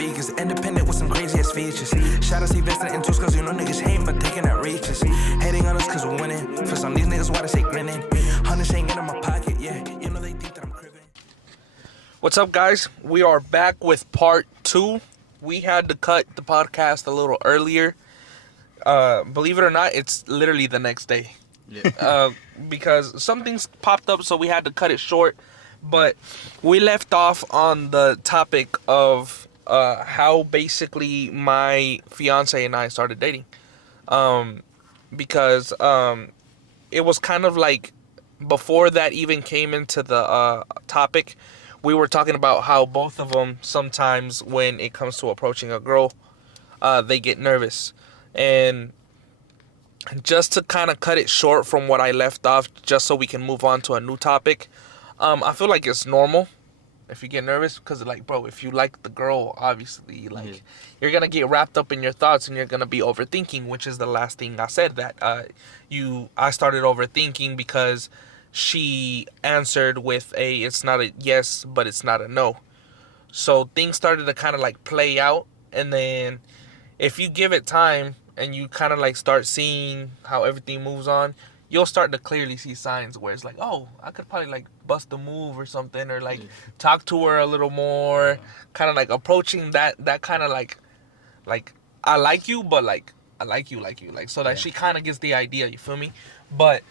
speakers. Independent with some crazy ass features. Shout out to investing in tools cause you know niggas hating but taking out reaches. Hating on us cause we're winning. For some these niggas why they say grinning. Hundreds ain't in my pocket, yeah. You know they think that I'm cribbing. What's up, guys? We are back with part 2. We had to cut the podcast a little earlier. Believe it or not, it's literally the next day. Yeah. Because some things popped up, so we had to cut it short. But we left off on the topic of how basically my fiance and I started dating. Because it was kind of like before that even came into the topic, we were talking about how both of them sometimes when it comes to approaching a girl, they get nervous. And just to kind of cut it short from what I left off, just so we can move on to a new topic, I feel like it's normal if you get nervous because, like, bro, if you like the girl, obviously, like, you're going to get wrapped up in your thoughts and you're going to be overthinking, which is the last thing I said, that I started overthinking because she answered with it's not a yes, but it's not a no. So things started to kind of like play out, and then if you give it time and you kind of like start seeing how everything moves on, you'll start to clearly see signs where it's like, oh, I could probably like bust a move or something, or like talk to her a little more, kind of like approaching that kind of like I like you, but like I like you, like so that she kind of gets the idea. You feel me? But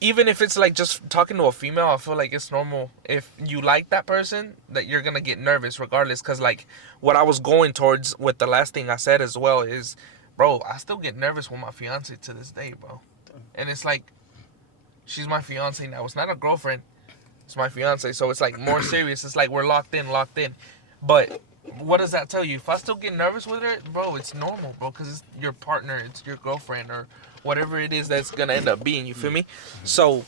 even if it's like just talking to a female, I feel like it's normal if you like that person that you're gonna get nervous regardless. Cause like what I was going towards with the last thing I said as well is, bro, I still get nervous with my fiance to this day, bro. And it's like, she's my fiance now. It's not a girlfriend. It's my fiance. So it's like more serious. It's like we're locked in. But what does that tell you? If I still get nervous with her, bro, it's normal, bro. Because it's your partner. It's your girlfriend or whatever it is that's going to end up being. You feel me? So,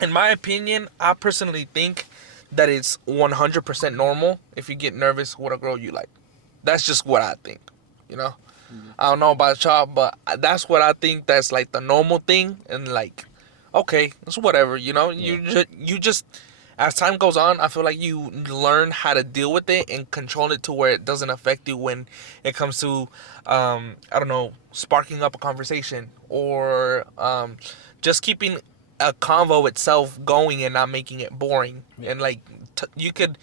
in my opinion, I personally think that it's 100% normal if you get nervous with a girl you like. That's just what I think, you know? I don't know about y'all, but that's what I think. That's like the normal thing, and like, okay, it's whatever, you know. You just as time goes on, I feel like you learn how to deal with it and control it to where it doesn't affect you when it comes to I don't know, sparking up a conversation or just keeping a convo itself going and not making it boring. And like you could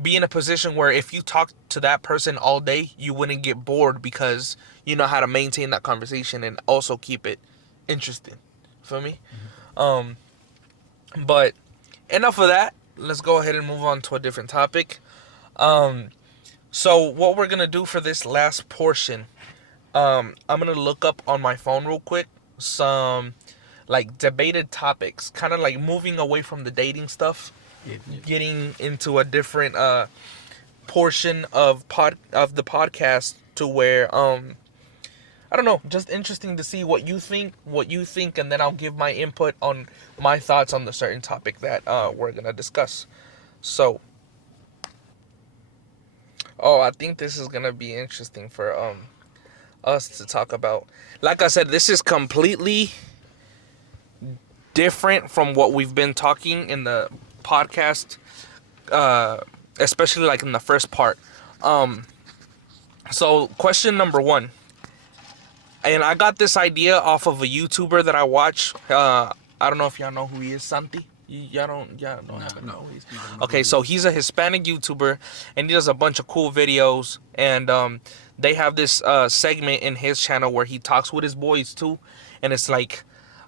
be in a position where if you talk to that person all day, you wouldn't get bored because you know how to maintain that conversation and also keep it interesting. Feel me? But enough of that. Let's go ahead and move on to a different topic. So what we're gonna do for this last portion, I'm gonna look up on my phone real quick some like debated topics, kind of like moving away from the dating stuff. Getting into a different portion of the podcast to where I don't know, just interesting to see what you think, and then I'll give my input on my thoughts on the certain topic that we're gonna discuss. So, I think this is gonna be interesting for us to talk about. Like I said, this is completely different from what we've been talking in the podcast, especially like in the first part. So question number 1, and I got this idea off of a YouTuber that I watch. I don't know if y'all know who he is, Santi. Y'all don't know who he is. Okay, so he's a Hispanic YouTuber, and he does a bunch of cool videos, and they have this segment in his channel where he talks with his boys too, and it's like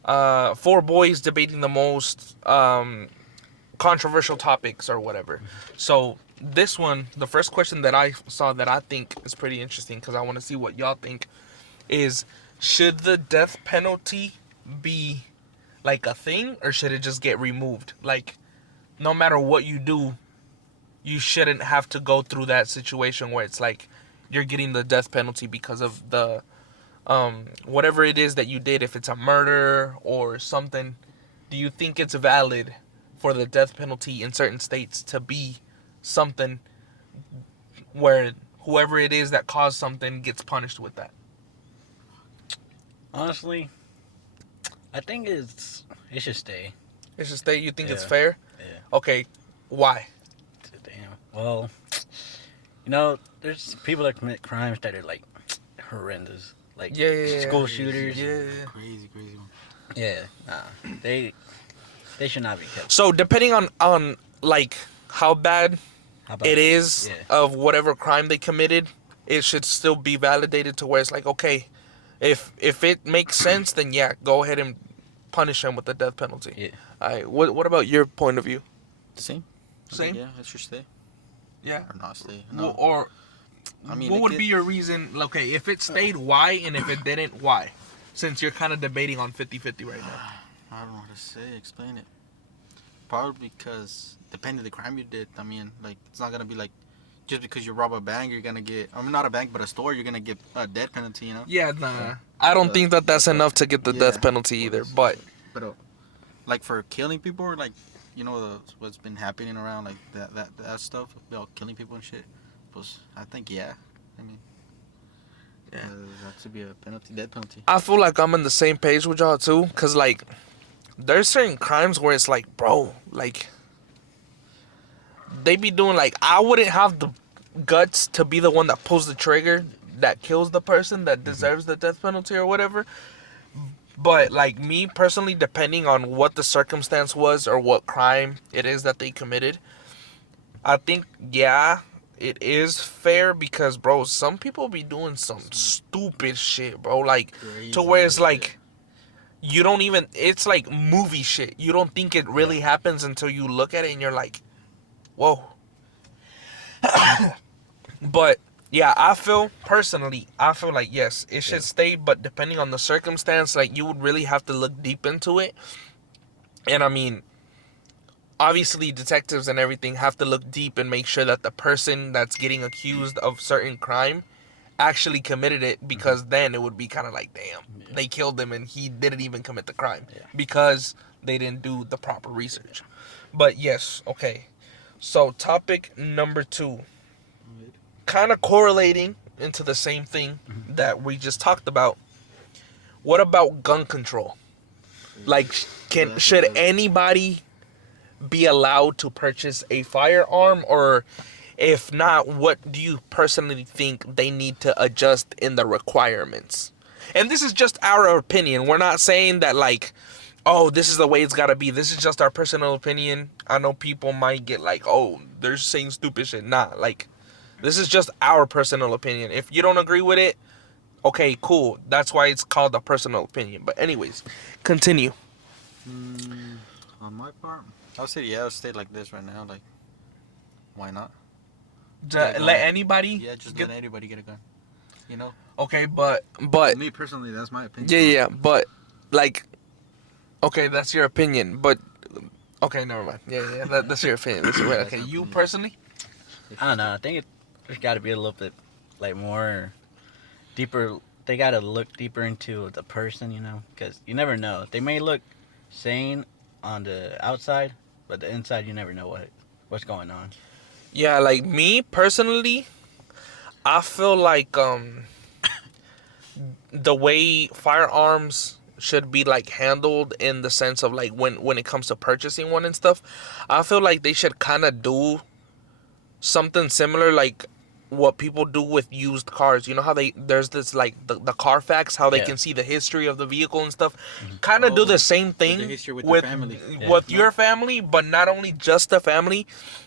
4 boys debating the most controversial topics or whatever. So this one, the first question that I saw that I think is pretty interesting because I want to see what y'all think is, should the death penalty be like a thing or should it just get removed? Like, no matter what you do, you shouldn't have to go through that situation where it's like you're getting the death penalty because of the whatever it is that you did. If it's a murder or something, do you think it's valid for the death penalty in certain states to be something where whoever it is that caused something gets punished with that? Honestly, I think it should stay. It should stay? You think it's fair? Yeah. Okay, why? Damn. Well, there's people that commit crimes that are like horrendous, like Yeah. school shooters. Yeah. Crazy one. Yeah, nah, they should not be kept. So depending on like how bad How about it is Yeah, of whatever crime they committed, it should still be validated to where it's like, okay, if it makes sense, then yeah, go ahead and punish them with the death penalty. yeah. All right. What about your point of view? The same. I Same? think, yeah, it should stay Yeah. or not stay. Well, No. or I mean, what it would could- be your reason? Okay, if it stayed, why? And if it didn't, why? Since you're kind of debating on 50-50 right now. I don't know how to say. Explain it. Probably because depending on the crime you did. I mean, like it's not gonna be like just because you rob a bank, you're gonna get. I mean, not a bank, but a store, you're gonna get a death penalty. You know. Yeah, nah. I don't think that's enough to get the death penalty either. But Like for killing people, or like what's been happening around like that stuff about killing people and shit. But I think yeah. I mean. Yeah. That should be a penalty, death penalty. I feel like I'm on the same page with y'all too, cause like there's certain crimes where it's like, bro, like they be doing like I wouldn't have the guts to be the one that pulls the trigger that kills the person that deserves the death penalty or whatever. But like me personally, depending on what the circumstance was or what crime it is that they committed, I think yeah, it is fair because bro, some people be doing some stupid shit, bro. Like Crazy to where it's shit. like you don't even. It's like movie shit. You don't think it really happens until you look at it and you're like, whoa. But yeah, I feel like yes, it should stay, but depending on the circumstance, like you would really have to look deep into it. And I mean, obviously detectives and everything have to look deep and make sure that the person that's getting accused of certain crime actually committed it, because then it would be kind of like, damn, they killed him and he didn't even commit the crime because they didn't do the proper research. But yes, okay. So topic number 2, kind of correlating into the same thing that we just talked about. What about gun control? Like, should anybody be allowed to purchase a firearm, or if not, what do you personally think they need to adjust in the requirements? And this is just our opinion. We're not saying that like, oh, this is the way it's got to be. This is just our personal opinion. I know people might get like, oh, they're saying stupid shit. Nah, like, this is just our personal opinion. If you don't agree with it, okay, cool. That's why it's called a personal opinion. But anyways, continue. On my part, I would say yeah, I would stay like this right now. Like, why not? Let anybody Yeah, just let anybody get a gun. You know. Okay, but Me personally, that's my opinion. yeah, but like, okay, that's your opinion, but okay, never mind. Yeah, that's your opinion. Okay, you personally? I don't know. I think there's got to be a little bit like more deeper. They got to look deeper into the person, you know, because you never know. They may look sane on the outside, but the inside you never know what's going on. Yeah, like me personally, I feel like the way firearms should be like handled in the sense of like when it comes to purchasing one and stuff, I feel like they should kind of do something similar like what people do with used cars. You know how there's this like the Carfax, how they can see the history of the vehicle and stuff. Kind of do the same thing the history with with the family. your family, but not only just the family,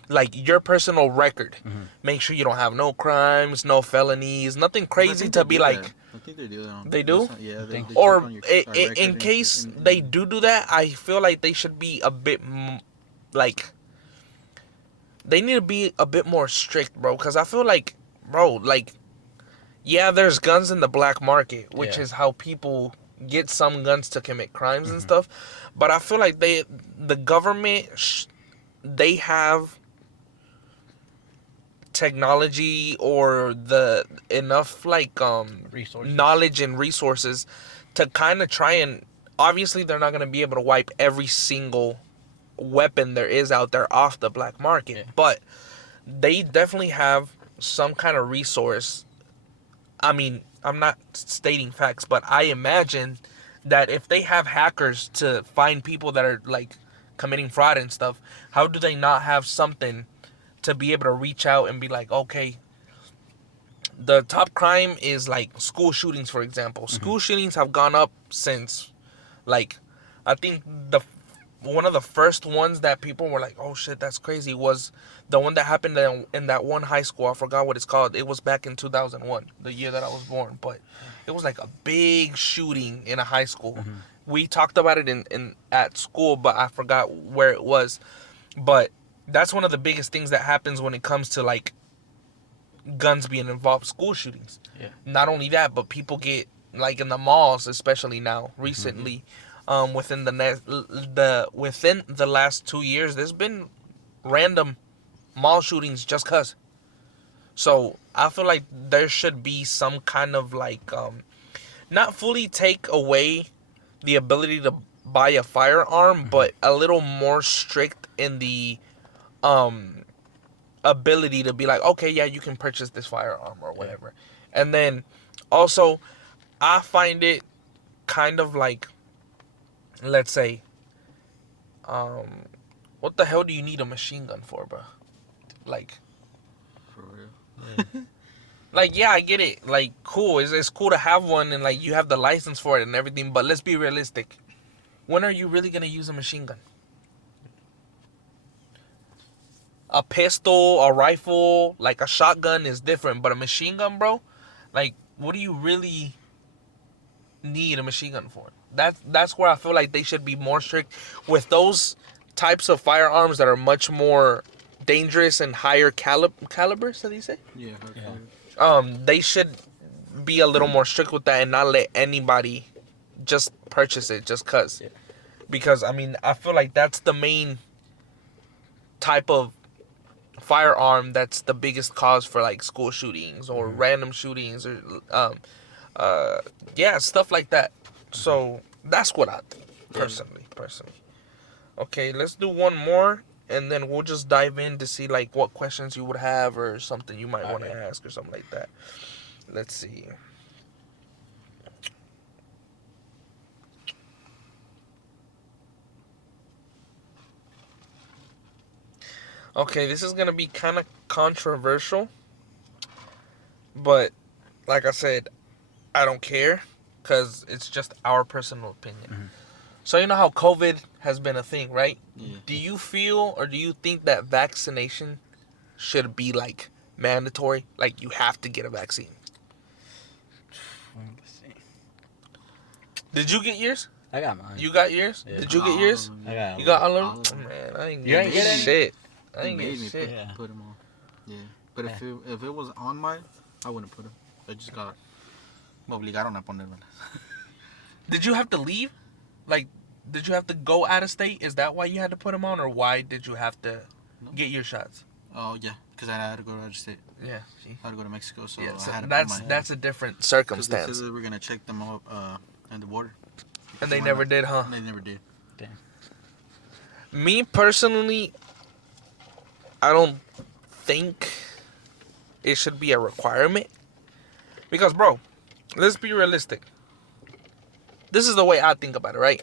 like your personal record. Make sure you don't have no crimes, no felonies, nothing crazy to be like. I think they do that. They do? Yeah, they Or check on your in record case and- they do that, I feel like they should be a bit like they need to be a bit more strict, bro. Because I feel like, bro, like, yeah, there's guns in the black market, which is how people get some guns to commit crimes and stuff. But I feel like the government, they have technology or the enough like Resources. knowledge and resources to kind of try and, obviously they're not going to be able to wipe every single weapon there is out there off the black market, but they definitely have some kind of resource. I mean, I'm not stating facts, but I imagine that if they have hackers to find people that are like committing fraud and stuff, how do they not have something to be able to reach out and be like, okay, the top crime is like school shootings, for example. School shootings have gone up since, like, I think one of the first ones that people were like, oh shit, that's crazy, was the one that happened in that one high school. I forgot what it's called. It was back in 2001, the year that I was born. But it was like a big shooting in a high school. We talked about it in at school, but I forgot where it was. But that's one of the biggest things that happens when it comes to like guns being involved, school shootings. Yeah. Not only that, but people get, like in the malls, especially now recently, within within the last 2 years, there's been random mall shootings just cause. So I feel like there should be some kind of like not fully take away the ability to buy a firearm, but a little more strict in the ability to be like, okay, yeah, you can purchase this firearm or whatever. And then also, I find it kind of like, let's say, what the hell do you need a machine gun for, bro? Like, For real. like, yeah, I get it. Like, cool. It's cool to have one and like you have the license for it and everything. But let's be realistic. When are you really gonna use a machine gun? A pistol, a rifle, like a shotgun is different, but a machine gun, bro, like, what do you really need a machine gun for? That's where I feel like they should be more strict with those types of firearms that are much more dangerous and higher calibers. How do you say? Yeah. They should be a little more strict with that and not let anybody just purchase it just cause. Yeah. Because I mean, I feel like that's the main type of firearm that's the biggest cause for like school shootings or random shootings or yeah, stuff like that. So that's what I think personally. Okay, let's do one more and then we'll just dive in to see like what questions you would have or something you might want to ask or something like that. Let's see. Okay, this is going to be kind of controversial, but like I said, I don't care because it's just our personal opinion. So you know how COVID has been a thing, right? Yeah. Do you feel or do you think that vaccination should be like mandatory? Like you have to get a vaccine? Let's see. Did you get yours? I got mine. You got yours? Yeah. Did you get yours? I got You got all all of of them? them. Man, I ain't You ain't get get any? shit. I They ain't made get me shit. Yeah. put them on. Yeah. But if it was on mine, I wouldn't put them. I just got me obligaron a ponerme. Did you have to leave? Like, did you have to go out of state? Is that why you had to put them on, or why did you have to get your shots? Oh yeah, because I had to go to other state. Yeah, see? I had to go to Mexico, so Yeah, I so had to that's put my. that's a different 'Cause they circumstance. said that we're gonna check them up at the border. And they never did, huh? They never did. Me personally, I don't think it should be a requirement. Because, bro, let's be realistic. This is the way I think about it, right?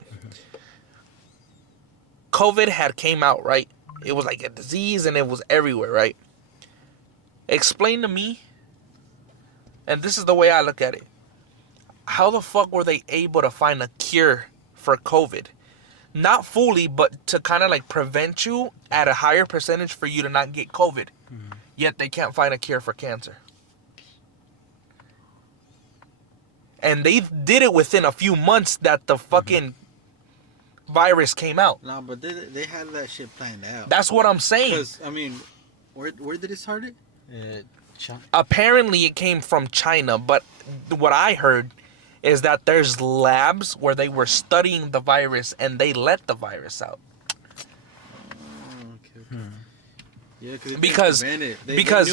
COVID had came out, right? It was like a disease and it was everywhere, right? Explain to me, and this is the way I look at it. How the fuck were they able to find a cure for COVID? Not fully, but to kind of like prevent you at a higher percentage for you to not get COVID. Yet they can't find a cure for cancer. And they did it within a few months that the fucking virus came out. No, but they had that shit planned out. That's what I'm saying. Because I mean, where did it start? Apparently it came from China, but what I heard is that there's labs where they were studying the virus and they let the virus out. Okay. Yeah, Because they knew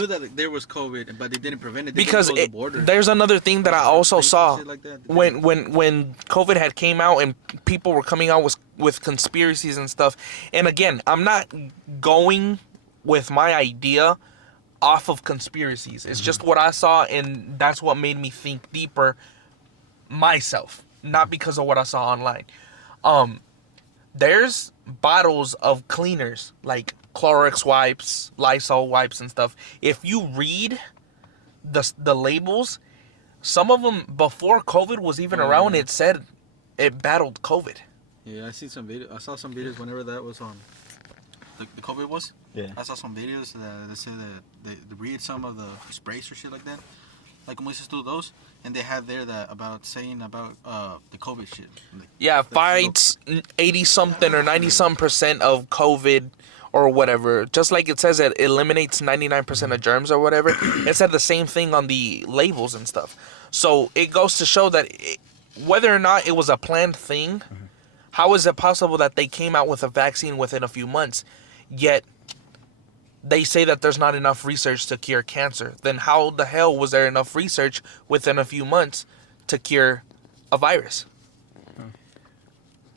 that there was COVID, but they didn't prevent it. They because didn't close the border. there's another thing that I also saw Shit like that. when COVID had came out and people were coming out with conspiracies and stuff. And again, I'm not going with my idea off of conspiracies. It's just what I saw, and that's what made me think deeper myself, not because of what I saw online. There's bottles of cleaners like Clorox wipes, Lysol wipes and stuff. If you read the labels, some of them before COVID was even around, it said it battled COVID. Yeah, I see some video. I saw some videos whenever that was on. The COVID was. Yeah. I saw some videos that they say that they read some of the sprays or shit like that. Like Moises do those, and they had there that about saying about the COVID shit. Like, Yeah, that's fights 80 something or 90 some percent of COVID or whatever. Just like it says it eliminates 99% of germs or whatever. It said the same thing on the labels and stuff. So it goes to show that whether or not it was a planned thing, how is it possible that they came out with a vaccine within a few months, yet they say that there's not enough research to cure cancer? Then how the hell was there enough research within a few months to cure a virus?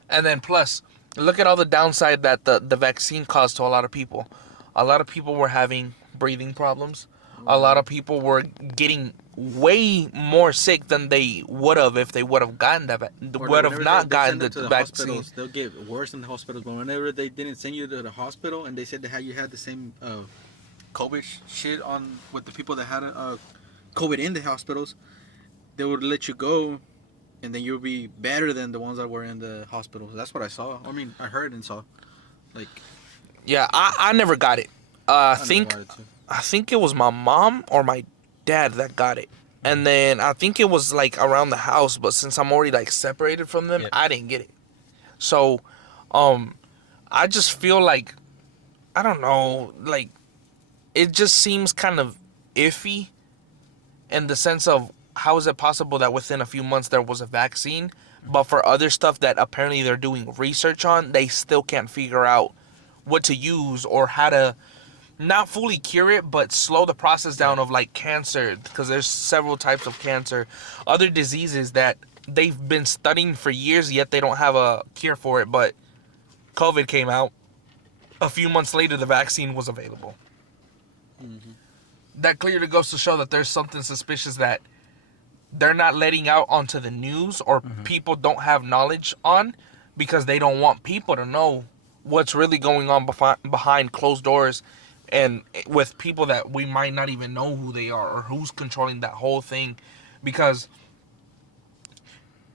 And then plus, look at all the downside that the vaccine caused to a lot of people. A lot of people were having breathing problems. A lot of people were getting way more sick than they would have if they would have gotten would have not gotten the vaccine. Hospitals, they'll get worse in the hospitals. But whenever they didn't send you to the hospital and they said that you had the same COVID shit on with the people that had COVID in the hospitals, they would let you go, and then you'll be better than the ones that were in the hospitals. That's what I saw. I mean, I heard and saw. Like, Yeah, I never got it. I never think wanted to. I think it was my mom or my dad that got it. And then I think it was like around the house, but since I'm already like separated from them, I didn't get it. So, I just feel like, I don't know, like, it just seems kind of iffy in the sense of how is it possible that within a few months there was a vaccine, but for other stuff that apparently they're doing research on, they still can't figure out what to use or how to not fully cure it, but slow the process down of like cancer, because there's several types of cancer, other diseases that they've been studying for years, yet they don't have a cure for it. But COVID came out. A few months later, the vaccine was available. That clearly goes to show that there's something suspicious that they're not letting out onto the news, or people don't have knowledge on, because they don't want people to know what's really going on behind closed doors, and with people that we might not even know who they are or who's controlling that whole thing. Because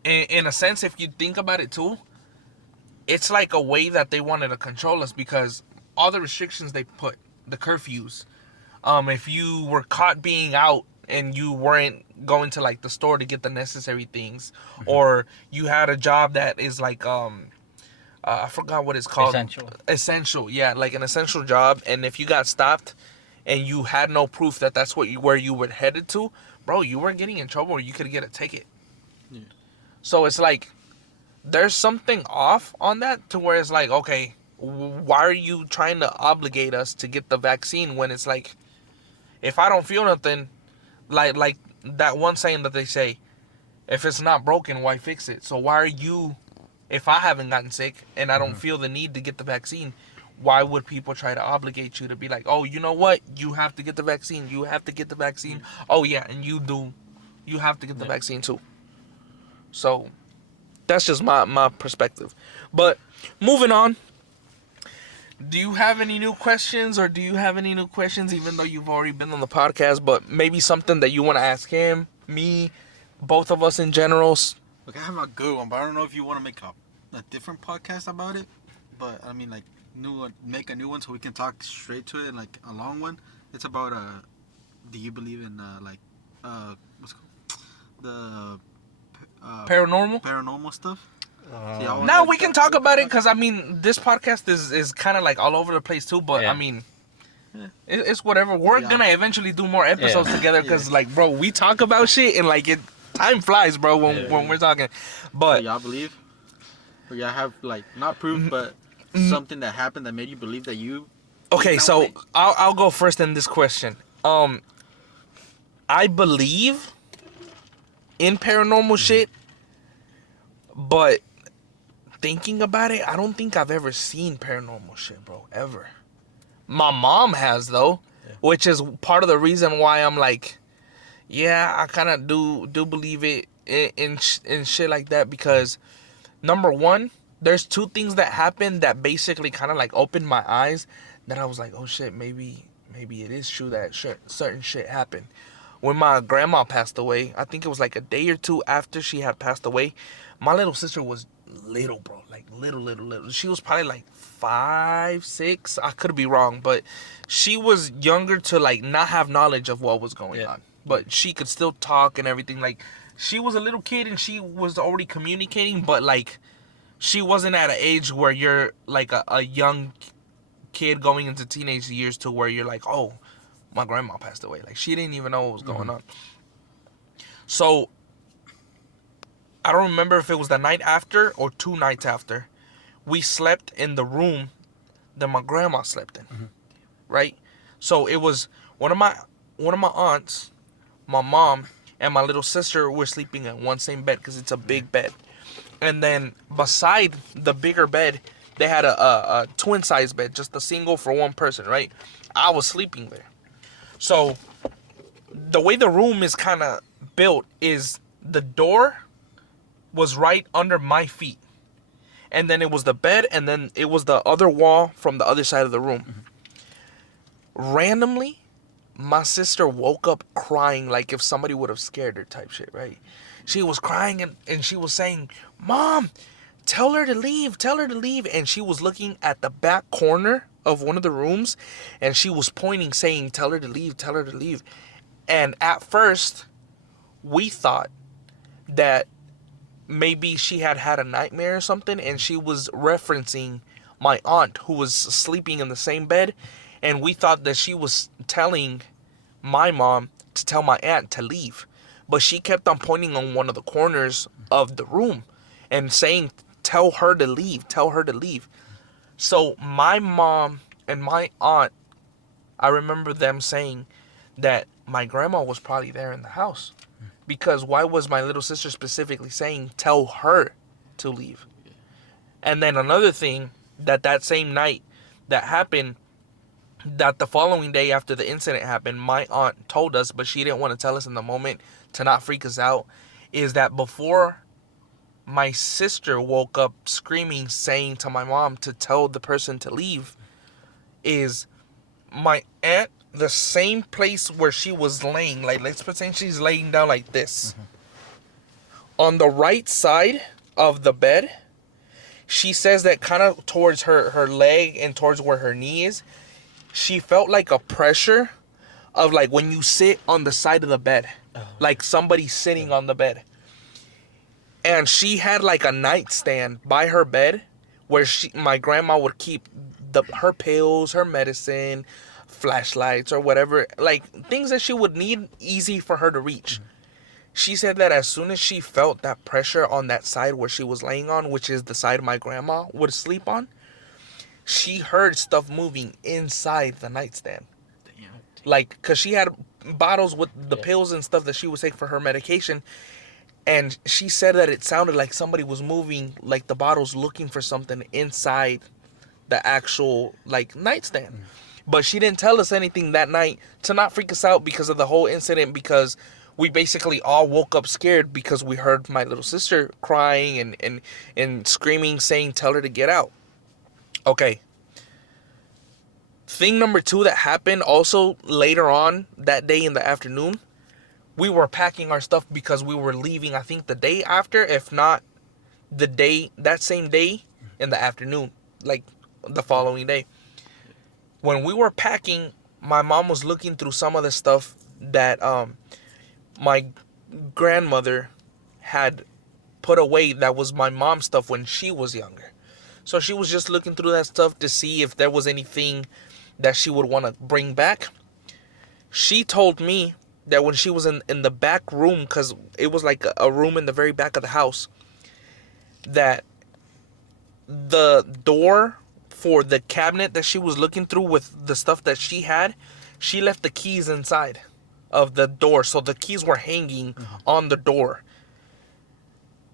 in a sense, if you think about it too, it's like a way that they wanted to control us, because all the restrictions they put, the curfews, if you were caught being out and you weren't going to like the store to get the necessary things, or you had a job that is like I forgot what it's called. Essential, yeah, like an essential job. And if you got stopped and you had no proof that that's where you were headed to, bro, you were getting in trouble, or you could get a ticket. Yeah. So it's like there's something off on that, to where it's like, okay, why are you trying to obligate us to get the vaccine when it's like, if I don't feel nothing, like that one saying that they say, if it's not broken, why fix it? So why are you, if I haven't gotten sick and I don't feel the need to get the vaccine, why would people try to obligate you to be like, oh, you know what? You have to get the vaccine. You have to get the vaccine. Oh, yeah, and you do. You have to get the vaccine too. So that's just my perspective. But moving on. Do you have any new questions, or do you have any new questions, even though you've already been on the podcast, but maybe something that you want to ask him, me, both of us in general? Look, I have a good one, but I don't know if you want to make a different podcast about it. But I mean, like, make a new one so we can talk straight to it, like a long one. It's about do you believe in what's it called, the paranormal stuff? Now we can talk about it, because I mean, this podcast is kind of like all over the place too. But I mean, it's whatever. We're gonna eventually do more episodes together, because like, bro, we talk about shit and like time flies, bro, when we're talking. But y'all believe, or y'all have like not proof, but something that happened that made you believe that you. Okay, so I'll go first in this question. I believe in paranormal shit, but thinking about it, I don't think I've ever seen paranormal shit, bro, ever. My mom has, though, which is part of the reason why I'm like, yeah, I kind of do believe it in shit like that, because number one, there's two things that happened that basically kind of like opened my eyes, that I was like, oh shit, maybe it is true that certain shit happened. when my grandma passed away, I think it was like a day or two after she had passed away, my little sister was little, bro. Like little. She was probably like 5, 6. I could be wrong, but she was younger to like not have knowledge of what was going on. But she could still talk and everything. Like, she was a little kid and she was already communicating, but like, she wasn't at an age where you're like a young kid going into teenage years to where you're like, oh, my grandma passed away. Like, she didn't even know what was going on. So I don't remember if it was the night after or 2 nights after. We slept in the room that my grandma slept in. Right? So it was one of my aunts, my mom, and my little sister were sleeping in one same bed because it's a big bed. And then beside the bigger bed, they had a twin size bed, just a single for one person, right? I was sleeping there. So the way the room is kind of built is the door was right under my feet. And then it was the bed, and then it was the other wall from the other side of the room. Randomly, my sister woke up crying like if somebody would have scared her type shit, right? She was crying and she was saying, Mom, tell her to leave. And she was looking at the back corner of one of the rooms and she was pointing saying, tell her to leave. And at first, we thought that maybe she had a nightmare or something and she was referencing my aunt who was sleeping in the same bed. And we thought that she was telling my mom to tell my aunt to leave. But she kept on pointing on one of the corners of the room and saying, tell her to leave. So my mom and my aunt, I remember them saying that my grandma was probably there in the house. Because why was my little sister specifically saying, tell her to leave? And then another thing, that same night that happened, that the following day after the incident happened, my aunt told us, but she didn't want to tell us in the moment to not freak us out, is that before my sister woke up screaming, saying to my mom to tell the person to leave, is my aunt, the same place where she was laying, like let's pretend she's laying down like this. On the right side of the bed, she says that kind of towards her leg and towards where her knee is, she felt like a pressure of like when you sit on the side of the bed, like somebody sitting on the bed. And she had like a nightstand by her bed where my grandma would keep her pills, her medicine, flashlights or whatever, like things that she would need easy for her to reach. She said that as soon as she felt that pressure on that side where she was laying on, which is the side my grandma would sleep on, she heard stuff moving inside the nightstand. Like, because she had bottles with the pills and stuff that she would take for her medication. And she said that it sounded like somebody was moving, like the bottles looking for something inside the actual, like, nightstand. But she didn't tell us anything that night to not freak us out because of the whole incident, because we basically all woke up scared because we heard my little sister crying and screaming, saying, tell her to get out. Okay. Thing number 2 that happened also later on that day in the afternoon, we were packing our stuff because we were leaving, I think the day after, if not that same day in the afternoon, like the following day. When we were packing, my mom was looking through some of the stuff that my grandmother had put away that was my mom's stuff when she was younger. So she was just looking through that stuff to see if there was anything that she would want to bring back. She told me that when she was in the back room, because it was like a room in the very back of the house, that the door for the cabinet that she was looking through with the stuff that she had, she left the keys inside of the door. So the keys were hanging on the door.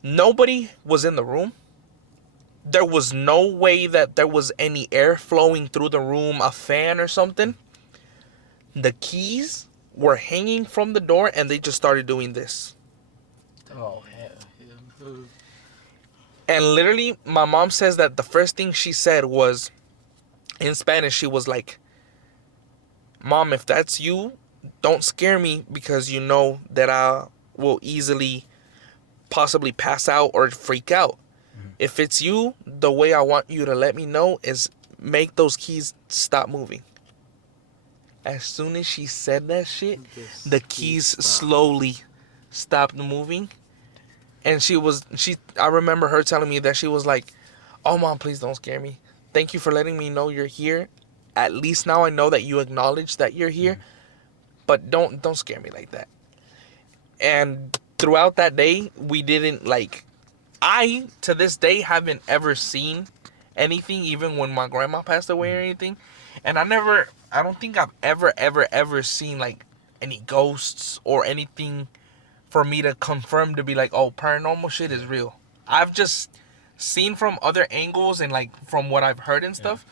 Nobody was in the room. There was no way that there was any air flowing through the room, a fan or something. The keys were hanging from the door and they just started doing this. Oh, hell. And literally, my mom says that the first thing she said was, in Spanish, she was like, Mom, if that's you, don't scare me because you know that I will easily possibly pass out or freak out. If it's you, the way I want you to let me know is make those keys stop moving. As soon as she said that shit, the keys slowly stopped moving. And I remember her telling me that she was like, "Oh, Mom, please don't scare me. Thank you for letting me know you're here. At least now I know that you acknowledge that you're here, but don't scare me like that." And throughout that day, we didn't like. I to this day haven't ever seen anything, even when my grandma passed away or anything. And I don't think I've ever seen like any ghosts or anything for me to confirm to be like, oh, paranormal shit is real. I've just seen from other angles and like from what I've heard and stuff.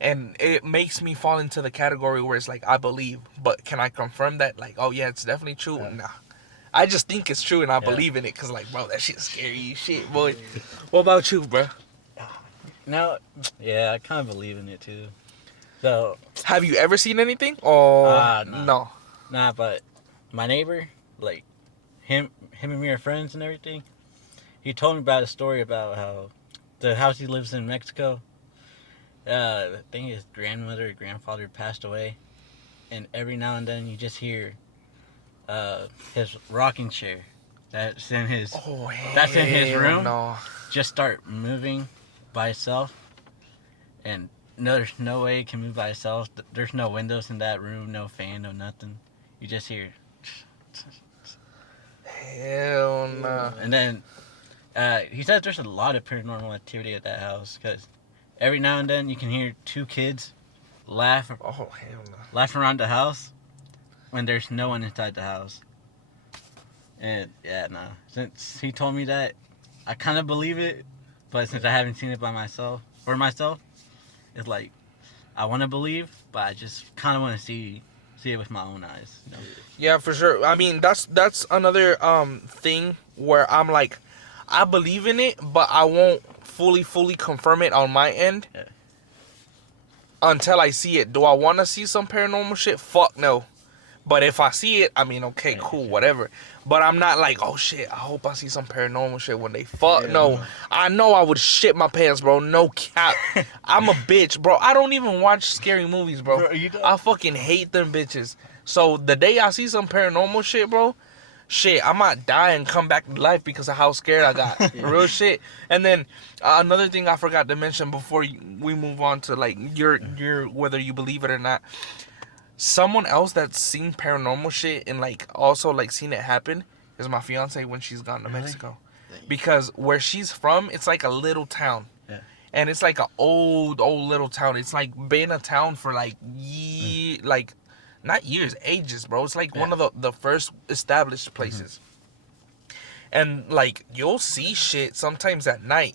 And it makes me fall into the category where it's like, I believe, but can I confirm that? Like, oh yeah, it's definitely true. Yeah. Nah. I just think it's true and I believe in it because, like, bro, that shit's scary as shit, boy. What about you, bro? Now, yeah, I kind of believe in it too. So, Have you ever seen anything? Oh, nah. no. Nah, but my neighbor, like, him and me are friends and everything. He told me about a story about how the house he lives in Mexico, I think his grandmother or grandfather passed away, and every now and then you just hear his rocking chair that's in his Oh, that's in his hell room no. just start moving by itself, and no, there's no way it can move by itself. There's no windows in that room, no fan, no nothing. You just hear, Hell no. and then he says there's a lot of paranormal activity at that house because every now and then you can hear two kids laugh Oh, hell no. laugh around the house when there's no one inside the house. And yeah, no. Since he told me that, I kind of believe it, but since I haven't seen it for myself, it's like I want to believe, but I just kind of want to see it with my own eyes. You know? Yeah, for sure. I mean, that's another thing where I'm like, I believe in it, but I won't fully confirm it on my end Yeah. until I see it. Do I want to see some paranormal shit? Fuck no. But if I see it, I mean, okay, Yeah, cool, sure. whatever. But I'm not like, oh shit, I hope I see some paranormal shit when they fuck. Yeah, no, no. I know I would shit my pants, bro. No cap. I'm a bitch, bro. I don't even watch scary movies, bro. Bro, you don't? I fucking hate them bitches. So the day I see some paranormal shit, bro, shit, I might die and come back to life because of how scared I got. Real shit. And then another thing I forgot to mention before we move on to like your whether you believe it or not. Someone else that's seen paranormal shit and like also like seen it happen is my fiance when she's gone to Really? Mexico. Because where she's from, it's like a little town. Yeah. And it's like an old little town. It's like been a town for like like not years, ages, bro. It's like one of the first established places. And like you'll see shit sometimes at night.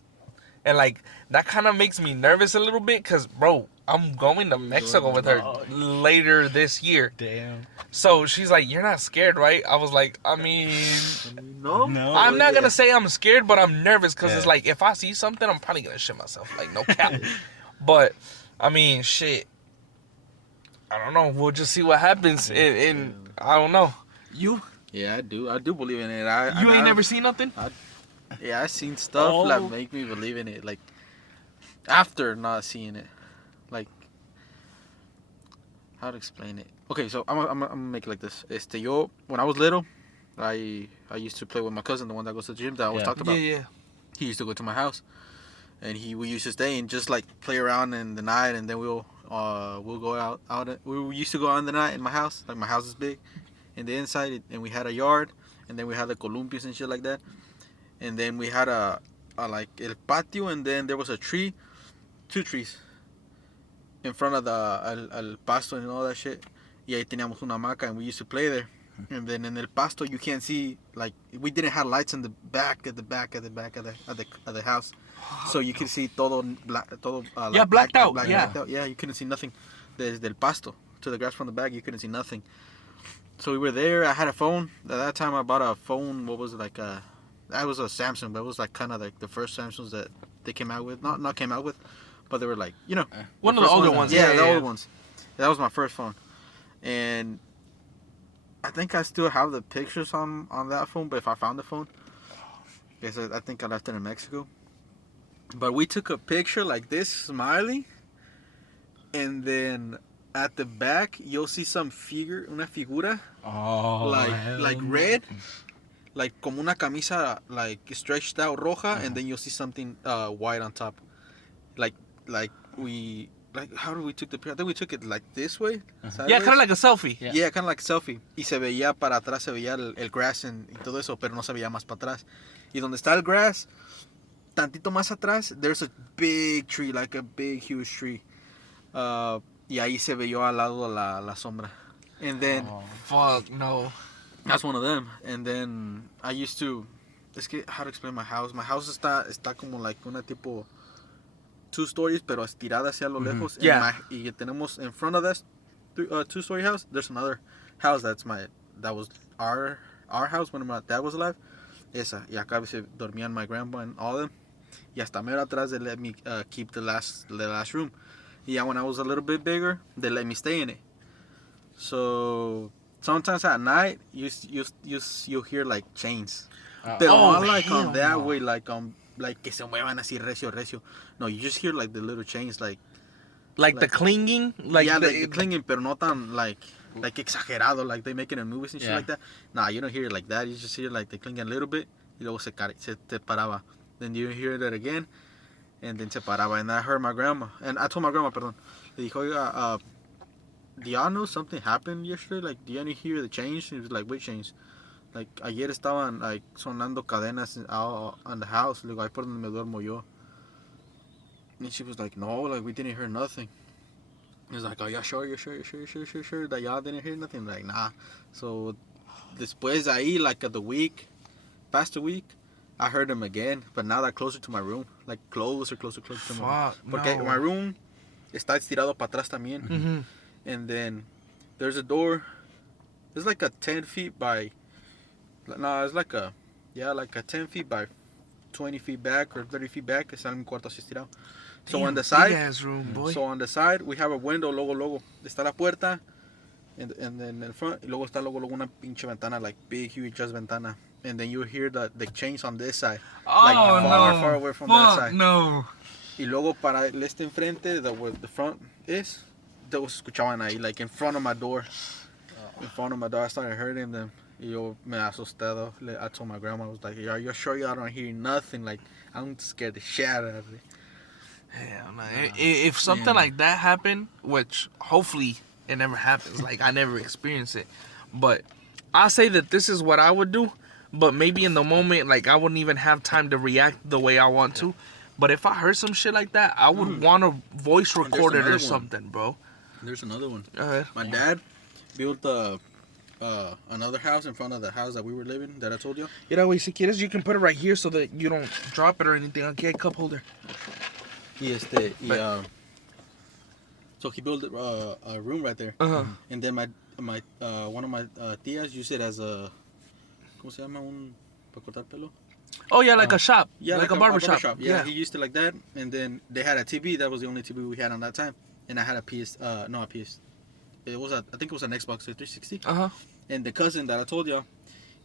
And like that kind of makes me nervous a little bit cause bro, I'm going to Mexico with her later this year. Damn. So she's like, "You're not scared, right?" I was like, "I mean, No. No. I'm not gonna say I'm scared, but I'm nervous because it's Yeah. like if I see something, I'm probably gonna shit myself. Like no cap. But I mean, shit. I don't know. We'll just see what happens. And I don't know. You Yeah, I do. I do believe in it. you ain't never seen nothing? Yeah, I seen stuff Oh. that make me believe in it. Like after not seeing it, like how to explain it? Okay, so I'm gonna make it like this. Yo, when I was little, I used to play with my cousin, the one that goes to the gym that I always talked about. Yeah. He used to go to my house, and we used to stay and just like play around in the night, and then we'll go out. We used to go out in the night in my house. Like my house is big, in the inside, and we had a yard, and then we had the columpios and shit like that, and then we had a like el patio, and then there was a tree, 2 trees, in front of the el pasto and all that shit. Y ahí teníamos una hamaca, and we used to play there. And then in el pasto, you can't see, like, we didn't have lights in the back of the house, so you could see todo black, like Yeah, blacked out, blacked yeah. out. Yeah, you couldn't see nothing. Desde el pasto to the grass from the back, you couldn't see nothing. So we were there. I had a phone. At that time, I bought a phone. What was it, like that was a Samsung, but it was like kind of like the first Samsungs that they came out with. Not came out with, but they were like, you know, One of the first older ones. Yeah, the yeah. older ones. That was my first phone, and I think I still have the pictures on that phone, but if I found the phone, yes, I think I left it in Mexico. But we took a picture like this, smiling, and then at the back you'll see some figure, una figura, Oh, like red, like como una camisa like stretched out roja, and then you'll see something white on top, like we like how did we took the picture? I think we took it like this way, Yeah, sideways. kind of like a selfie. Yeah, kind of like selfie. Y se veía para atrás, se veía el grass y todo eso, pero no se veía más para atrás. Y donde está el grass, tantito más atrás, there's a big tree, like a big, huge tree. Y ahí se veía al lado la sombra. And then, Fuck no. that's one of them. And then, I used to, es que, how to explain my house? My house está como like una tipo 2 stories, pero estirada hacia lo lejos. And Yeah. y tenemos in front of that 2-story house, there's another house that was our house when my dad was alive. Esa. Y acá se dormían my grandpa and all them. Y hasta mero atrás they let me keep the last room. Y when I was a little bit bigger, they let me stay in it. So sometimes at night you hear like chains. Pero not like on that way, like que se muevan así recio. No, you just hear like the little chains, like the clinging, like yeah, like the clinging, pero no tan like exagerado, like they make it in movies and shit like that. Nah, you don't hear it like that. You just hear like the clinging a little bit, y luego se te paraba. Then you hear it again, and then se paraba. And I heard my grandma, and I told my grandma, perdón, le dijo, oiga, do y'all know something happened yesterday? Like, do you hear the change? And he was like, which change? Like, ayer estaban like sonando cadenas out on the house. Le digo, ahí por donde me duermo yo. And she was like, no, like we didn't hear nothing. He's like, oh, yeah, sure that y'all didn't hear nothing. Like, nah. So después ahí, like at the week, past a week, I heard them again, but now they're closer to my room, like closer to my room. Porque my room está estirado para atrás también. Mm-hmm. And then there's a door. It's like a 10 feet by. No, it's like a 10 feet by 20 feet back or 30 feet back. Está en mi cuarto así estirado. So on the side, room, boy. so on the side we have a window, logo. Está la puerta, and then in front, y luego está luego una pinche ventana, like big, huge ass ventana. And then you hear the chains on this side, like far away from that side. No. Y luego para el enfrente, where the front is, those escuchaban ahí, like in front of my door. In front of my door, I started hearing them. Y yo me asustado. I told my grandma, I was like, are you sure y'all don't hear nothing? Like, I'm scared the shit out of it. Hell no. If something like that happened, which hopefully it never happens, like I never experienced it, but I say that this is what I would do, but maybe in the moment, like I wouldn't even have time to react the way I want to. But if I heard some shit like that, I would want to voice record it or something, bro. There's another one. Uh-huh. My dad built another house in front of the house that we were living, that I told you. You know, si quieres, you can put it right here so that you don't drop it or anything. Okay, cup holder. So he built a room right there. Uh-huh. And then my one of my tías used it as a, ¿cómo se llama? Para cortar pelo? Oh, yeah, like a shop. Yeah, like a barber shop. Yeah, he used it like that. And then they had a TV. That was the only TV we had on that time. And I had a PS. No, a PS. I think it was an Xbox 360. Uh-huh. And the cousin that I told you,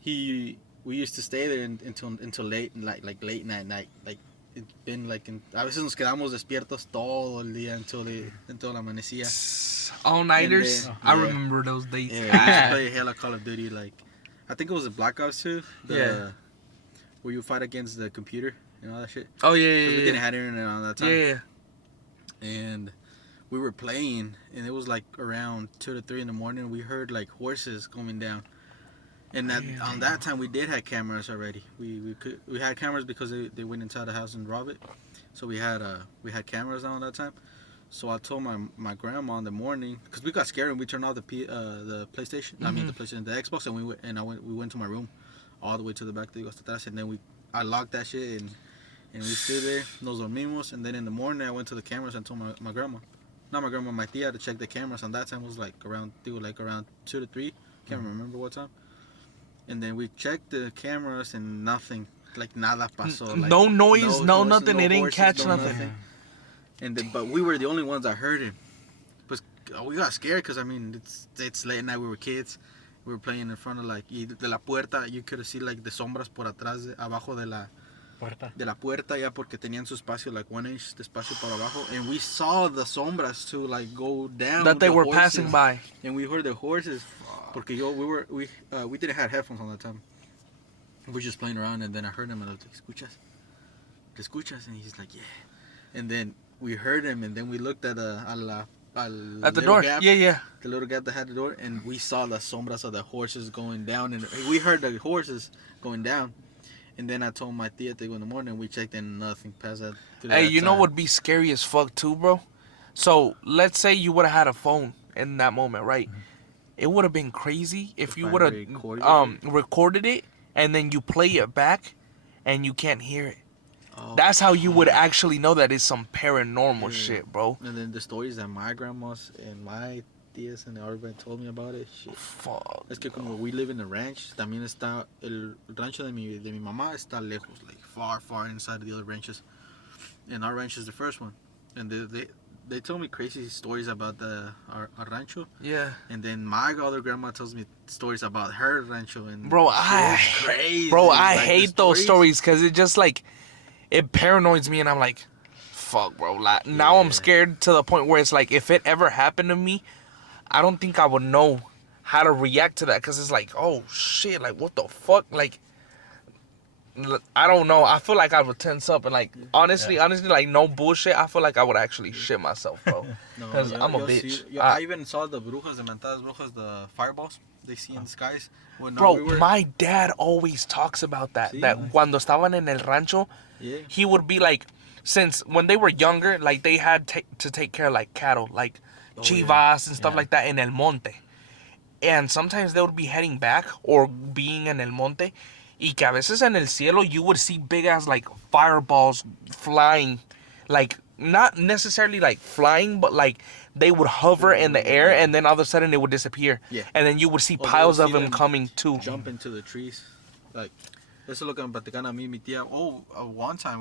we used to stay there until late, like late night. Like it's been like a veces nos quedamos despiertos todo el día until amanecía. All nighters. Then, I remember those days. Yeah, we used to play hella Call of Duty. Like, I think it was the Black Ops 2. Yeah. Where you fight against the computer and all that shit. Oh, We yeah. didn't have internet on that time. Yeah. And we were playing, and it was like around 2 to 3 in the morning. We heard like horses coming down, and on that time we did have cameras already. We had cameras because they went inside the house and robbed it. So we had cameras on that time. So I told my grandma in the morning, because we got scared and we turned off the PlayStation. I mean the PlayStation, the Xbox, and we went to my room, all the way to the back. And then I locked that shit and we stayed there. Nos dormimos, and then in the morning I went to the cameras and told my grandma. Not my grandma, my tia, to check the cameras. And that time was like around 2 to 3. Can't remember what time. And then we checked the cameras and nothing. Like nada pasó. Like, no noise, no horses, nothing. It didn't horses, catch no nothing. And but we were the only ones that heard it. But we got scared because I mean it's late at night. We were kids, We were playing in front of like de la puerta. You could see like the sombras por atrás, abajo de la puerta, ya porque tenían su espacio like 1 inch de espacio para abajo, and we saw the sombras to like go down. That they the were horses, passing by. and we heard the horses. Porque we didn't have headphones on that time. We were just playing around, and then I heard him, and I was like, "Escuchas? ¿Te escuchas?" And he's like, "Yeah." And then we heard him, and then we looked at the door. gap, Yeah. the little gap that had the door, and we saw the sombras of the horses going down, and we heard the horses going down. And then I told my tia to go in the morning. We checked and nothing passed that. Hey, you know what would be scary as fuck too, bro? So let's say you would have had a phone in that moment, right? It would have been crazy if you would have recorded it and then you play it back and you can't hear it. Oh, That's how you would actually know that it's some paranormal shit, bro. And then the stories that my grandmas and my tias and everybody told me about it, shit. Fuck. Es que como we live in a ranch, también está el rancho de mi mamá está lejos, like far inside of the other ranches. And our ranch is the first one. And they told me crazy stories about our rancho. Yeah. And then my other grandma tells me stories about her rancho. And Bro, crazy. I Like, hate those stories because it just like, it paranoids me and I'm like, fuck, bro. Like, now I'm scared to the point where it's like, if it ever happened to me, I don't think I would know how to react to that because it's like, oh shit, like what the fuck, like I don't know. I feel like I would tense up and like honestly, like no bullshit. I feel like I would actually shit myself, bro. Because I'm a bitch. I even saw the brujas, the mentadas brujas, the fireballs they see in the skies. Bro, my dad always talks about that. Sí, that cuando estaban en el rancho, he would be like, since when they were younger, like they had to take care of like cattle, like chivas and stuff like that in el monte. And sometimes they would be heading back or being in el monte. Y que a veces en el cielo you would see big ass like fireballs flying. Like not necessarily like flying, but like they would hover in the air and then all of a sudden it would disappear. Yeah. And then you would see piles of them coming too. Jump into the trees. Like, eso es lo que me platicaban a mí, mi tía. Oh, one time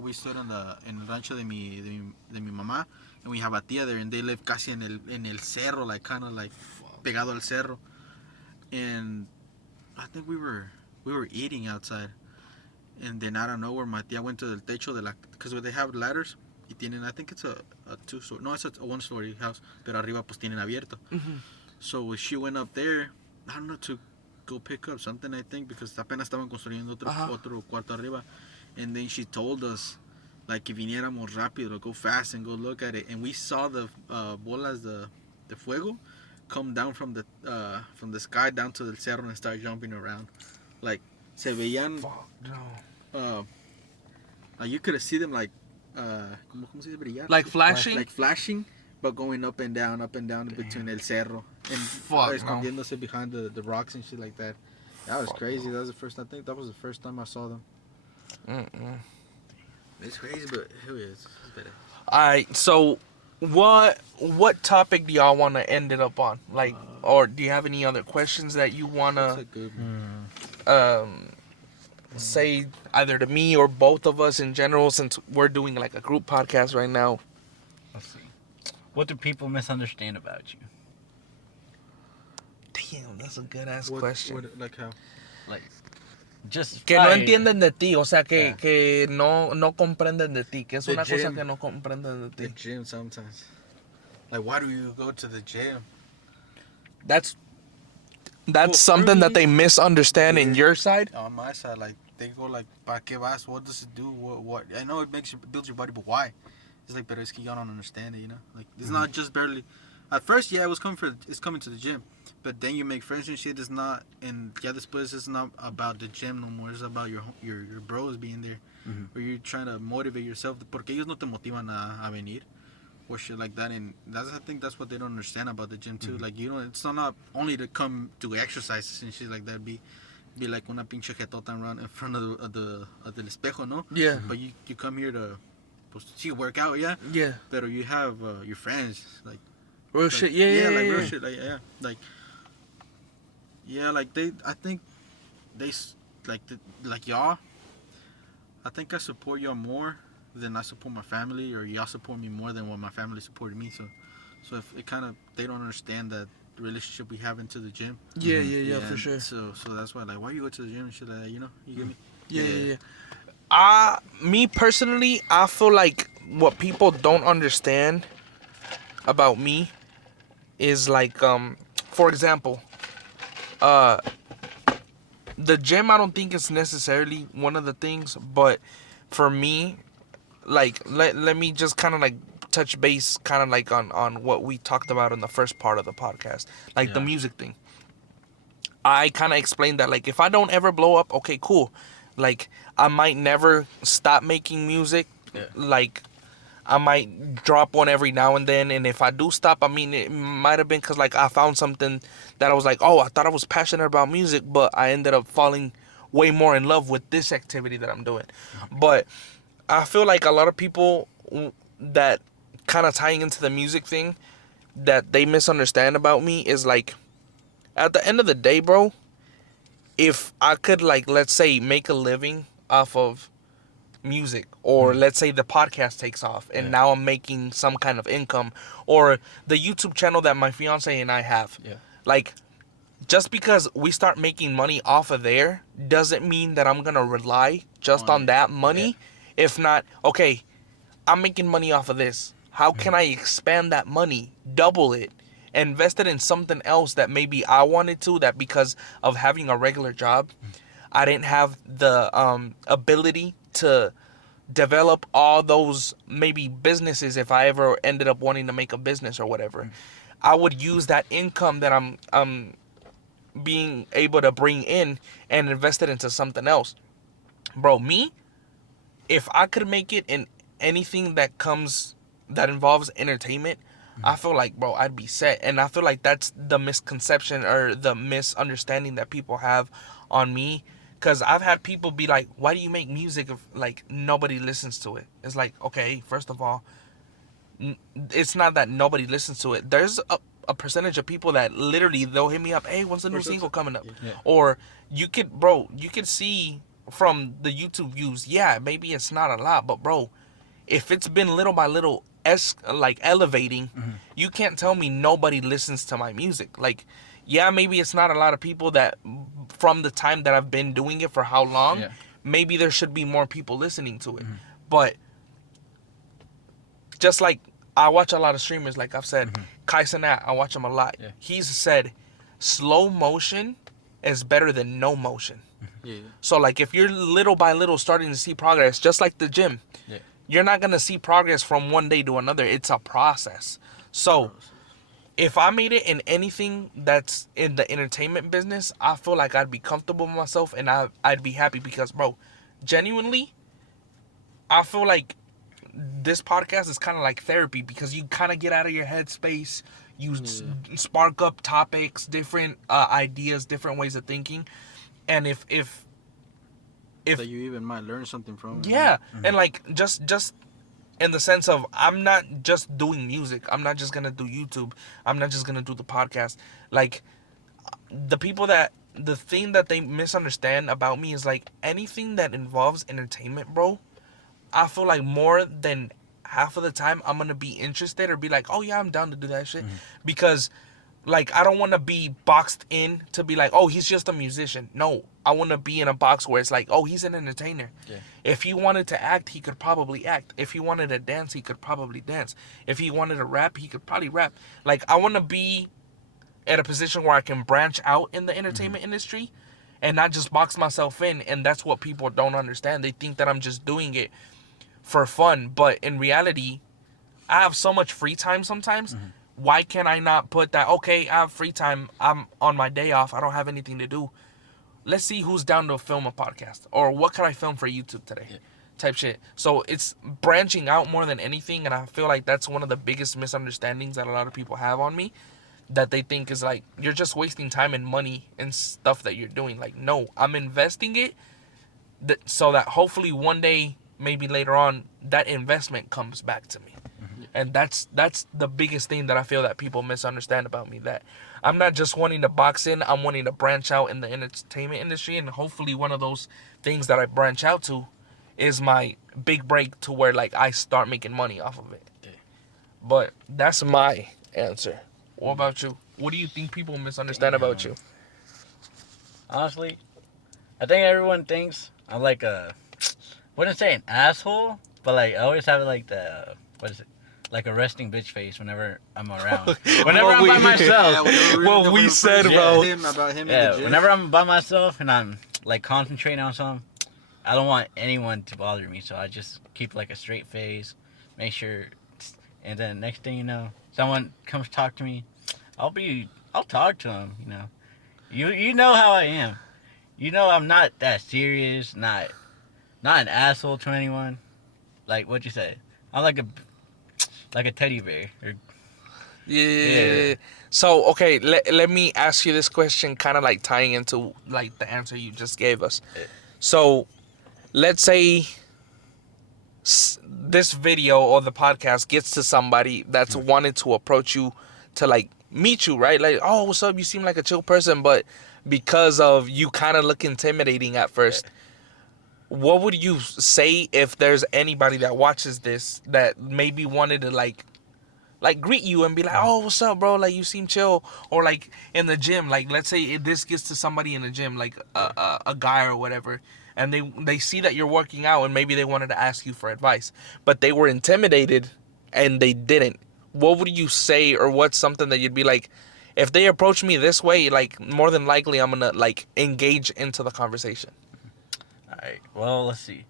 we stood in el rancho de mi mamá, and we have a tía there, and they live casi en el cerro, like kind of like pegado al cerro. And I think we were eating outside, and then out of nowhere my tía went to the techo de la, because they have ladders y tienen, I think it's a 2-story, no, it's a 1-story house, pero arriba pues tienen abierto. So she went up there, I don't know, to go pick up something, I think, because apenas estaban construyendo otro cuarto arriba. And then she told us like que viniéramos rápido, go fast and go look at it. And we saw the bolas de fuego come down from the sky down to the cerro and start jumping around. Like, se veían. Fuck, no. You could have seen them like, ¿cómo se dice brillar? Like flashing? Like flashing, but going up and down between el cerro. And escondiéndose behind the rocks and shit like that. That was crazy. That was the first. I think that was the first time I saw them. It's crazy, but it's better. Alright, so what topic do y'all want to end it up on? Like, or do you have any other questions that you want to say either to me or both of us in general, since we're doing like a group podcast right now? Let's see. What do people misunderstand about you? Damn, that's a good ass question. Like how? Like, just Que no entienden de ti, o sea, que no comprenden de ti, que es una cosa que no comprenden de The ti. gym sometimes. Like, why do you go to the gym? That's something that they misunderstand in your side. On my side, like, they go like, ¿para qué vas? What does it do? What? I know it builds your body, but why? It's like, pero es que y'all don't understand it, you know? Like, it's not just barely. At first, it's coming to the gym, but then you make friends and shit. It's not, and después it's not about the gym no more. It's about your bros being there, or you're trying to motivate yourself. Porque ellos no te motivan a venir, or shit like that. And I think that's what they don't understand about the gym too. Like, you know, it's not only to come to exercises and shit like that. Be like una pinche jetota and run in front of the espejo, no? Yeah. But you come here to, pues, sí, work out, yeah. Yeah. Pero you have your friends, like. Real Like, shit, yeah. real shit, I think they, like y'all, I think I support y'all more than I support my family, or y'all support me more than what my family supported me, so if it kind of, they don't understand that relationship we have into the gym. Yeah, for sure. So that's why, like, why you go to the gym and shit like that, you know? You get me? Yeah. Me personally, I feel like what people don't understand about me is like, for example, uh, the gym. I don't think it's necessarily one of the things, but for me, like, let me just kind of like touch base, kind of like on what we talked about in the first part of the podcast, like the Yeah. music thing. I kind of explained that, like, if I don't ever blow up, okay, cool. Like, I might never stop making music. Yeah. Like, I might drop one every now and then. And if I do stop, I mean, it might have been because, like, I found something that I was like, oh, I thought I was passionate about music, but I ended up falling way more in love with this activity that I'm doing. But I feel like a lot of people that kind of tying into the music thing that they misunderstand about me is like, at the end of the day, bro, if I could, like, let's say, make a living off of music, or let's say the podcast takes off and now I'm making some kind of income, or the YouTube channel that my fiance and I have, Yeah. like, just because we start making money off of there doesn't mean that I'm gonna rely just on that money. If not, okay, I'm making money off of this. How can I expand that money, double it, invest it in something else that maybe I wanted to, that because of having a regular job, I didn't have the ability to develop all those maybe businesses if I ever ended up wanting to make a business or whatever. I would use that income that I'm being able to bring in and invest it into something else. Bro, me, if I could make it in anything that involves entertainment, I feel like, bro, I'd be set. And I feel like that's the misconception or the misunderstanding that people have on me. Because I've had people be like, why do you make music if, like, nobody listens to it? It's like, okay, first of all, it's not that nobody listens to it. There's a percentage of people that literally, they'll hit me up, hey, when's the new single coming up? Yeah. Or you could see from the YouTube views, yeah, maybe it's not a lot, but bro, if it's been little by little like elevating, you can't tell me nobody listens to my music. Like, yeah, maybe it's not a lot of people that, from the time that I've been doing it for how long, Yeah. maybe there should be more people listening to it. But just like, I watch a lot of streamers, like I've said, Kai Cenat, I watch him a lot. Yeah. He's said slow motion is better than no motion. Yeah. So, like, if you're little by little starting to see progress, just like the gym, Yeah. you're not going to see progress from one day to another. It's a process. So, if I made it in anything that's in the entertainment business, I feel like I'd be comfortable with myself and I'd be happy because, bro, genuinely, I feel like this podcast is kind of like therapy because you kind of get out of your headspace. You spark up topics, different ideas, different ways of thinking. And if that you even might learn something from it. yeah, and like just in the sense of, I'm not just doing music. I'm not just gonna do YouTube. I'm not just gonna do the podcast. Like, the thing that they misunderstand about me is, like, anything that involves entertainment, bro, I feel like more than half of the time I'm gonna be interested or be like, oh yeah, I'm down to do that shit. Because, like, I don't want to be boxed in to be like, oh, he's just a musician. No, I want to be in a box where it's like, oh, he's an entertainer. Yeah. If he wanted to act, he could probably act. If he wanted to dance, he could probably dance. If he wanted to rap, he could probably rap. Like, I want to be at a position where I can branch out in the entertainment industry and not just box myself in. And that's what people don't understand. They think that I'm just doing it for fun. But in reality, I have so much free time sometimes. Why can I not put that, okay, I have free time, I'm on my day off, I don't have anything to do. Let's see who's down to film a podcast. Or what could I film for YouTube today? Yeah. Type shit. So it's branching out more than anything, and I feel like that's one of the biggest misunderstandings that a lot of people have on me. That they think is like, you're just wasting time and money and stuff that you're doing. Like, no, I'm investing it so that hopefully one day, maybe later on, that investment comes back to me. And that's the biggest thing that I feel that people misunderstand about me. That I'm not just wanting to box in, I'm wanting to branch out in the entertainment industry. And hopefully one of those things that I branch out to is my big break to where, like, I start making money off of it. Okay. But that's my answer. What about you? What do you think people misunderstand about you? Honestly, I think everyone thinks I'm like wouldn't say an asshole, but like I always have like the what is it? Like a resting bitch face whenever I'm around. Whenever What I'm by we- myself. What we said, bro. About him in Yeah, the gym. whenever I'm by myself and I'm like concentrating on something, I don't want anyone to bother me, so I just keep like a straight face, make sure, and then next thing you know, someone comes talk to me, I'll talk to them. You know how I am. You know I'm not that serious, not an asshole to anyone. Like what you say, I'm like a teddy bear. Yeah. So, okay, let me ask you this question, kind of like tying into like the answer you just gave us. So, let's say this video or the podcast gets to somebody that's wanted to approach you to like meet you, right? Like, oh, what's up? You seem like a chill person, but because of you kind of look intimidating at first. What would you say if there's anybody that watches this that maybe wanted to like greet you and be like, oh, what's up, bro? Like, you seem chill. Or like in the gym, like let's say if this gets to somebody in the gym, like a guy or whatever, and they see that you're working out and maybe they wanted to ask you for advice, but they were intimidated and they didn't. What would you say, or what's something that you'd be like, if they approach me this way, like more than likely I'm gonna like engage into the conversation. Alright, well let's see.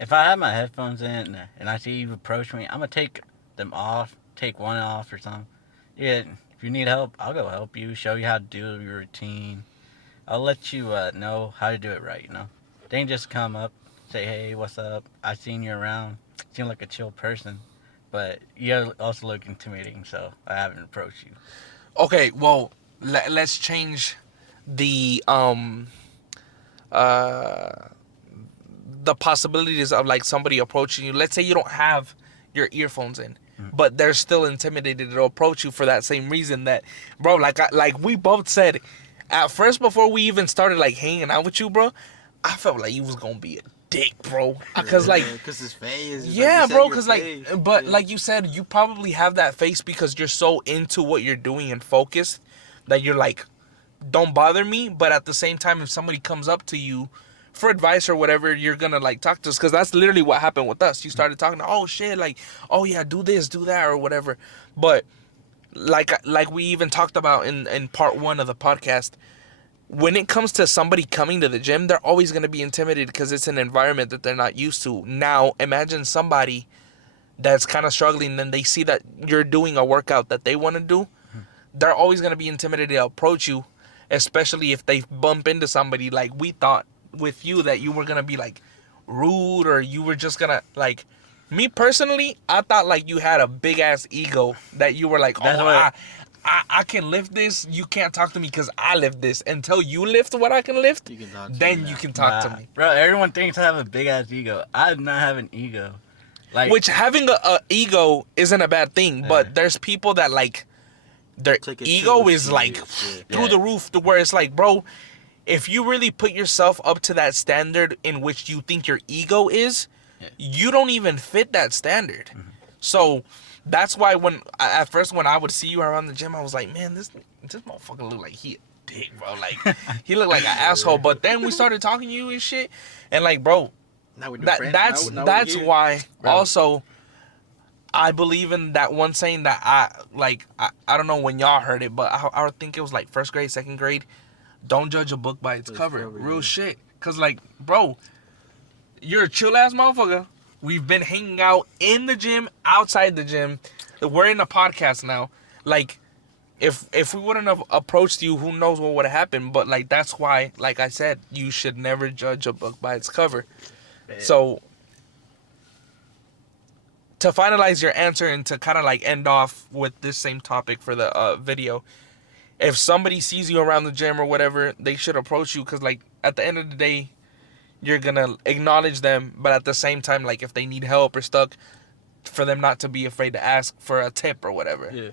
If I have my headphones in and I see you approach me, I'm gonna take them off, take one off or something. Yeah, if you need help, I'll go help you, show you how to do your routine. I'll let you know how to do it right, Then just come up, say, hey, what's up? I seen you around. Seem like a chill person. But you also look intimidating, so I haven't approached you. Okay, well, let's change the the possibilities of like somebody approaching you. Let's say you don't have your earphones in, but they're still intimidated to approach you for that same reason that, bro, like we both said at first before we even started like hanging out with you, bro, I felt like you was gonna be a dick, bro, because like because his face. yeah, bro, because like, but like you said, you probably have that face because you're so into what you're doing and focused that you're like, don't bother me. But at the same time, if somebody comes up to you for advice or whatever, you're gonna like talk to us, because that's literally what happened with us. You started talking, oh shit, like, oh yeah, do this, do that, or whatever. But like we even talked about in part 1 of the podcast, when it comes to somebody coming to the gym, they're always going to be intimidated because it's an environment that they're not used to. Now, imagine somebody that's kind of struggling, and they see that you're doing a workout that they want to do. They're always going to be intimidated to approach you, especially if they bump into somebody like we thought with you that you were going to be like rude, or you were just going to like, me personally, I thought like you had a big ass ego that you were like, oh, I can lift this. You can't talk to me because I lift this. Until you lift what I can lift, you can talk to me. Bro, everyone thinks I have a big ass ego. I do not have an ego. Like, which having a ego isn't a bad thing, but there's people that like their ego is like through the roof, to where it's like, bro, if you really put yourself up to that standard in which you think your ego is, you don't even fit that standard. So that's why at first when I would see you around the gym, I was like, man, this motherfucker look like he a dick, bro. Like, he looked like an asshole. But then we started talking to you and shit, and like, bro, that's why also I believe in that one saying that I don't know when y'all heard it, but I think it was like first grade, second grade. Don't judge a book by its cover. Real shit. Cause like, bro, you're a chill ass motherfucker. We've been hanging out in the gym, outside the gym. We're in a podcast now. Like, if we wouldn't have approached you, who knows what would have happened. But like, that's why, like I said, you should never judge a book by its cover. So, to finalize your answer and to kind of like end off with this same topic for the video, if somebody sees you around the gym or whatever, they should approach you, because like at the end of the day, you're gonna acknowledge them, but at the same time, like if they need help or stuck, for them not to be afraid to ask for a tip or whatever.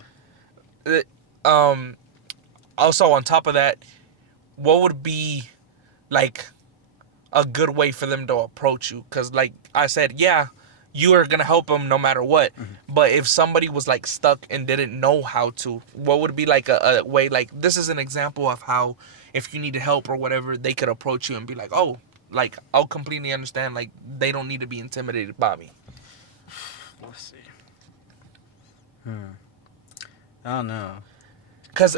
Also on top of that, what would be like a good way for them to approach you? Because like I said, yeah, you are gonna help them no matter what. But if somebody was like stuck and didn't know how to, what would be like a way, like this is an example of how if you needed help or whatever, they could approach you and be like, oh, like I'll completely understand, like they don't need to be intimidated by me. Let's see. I don't know. Cause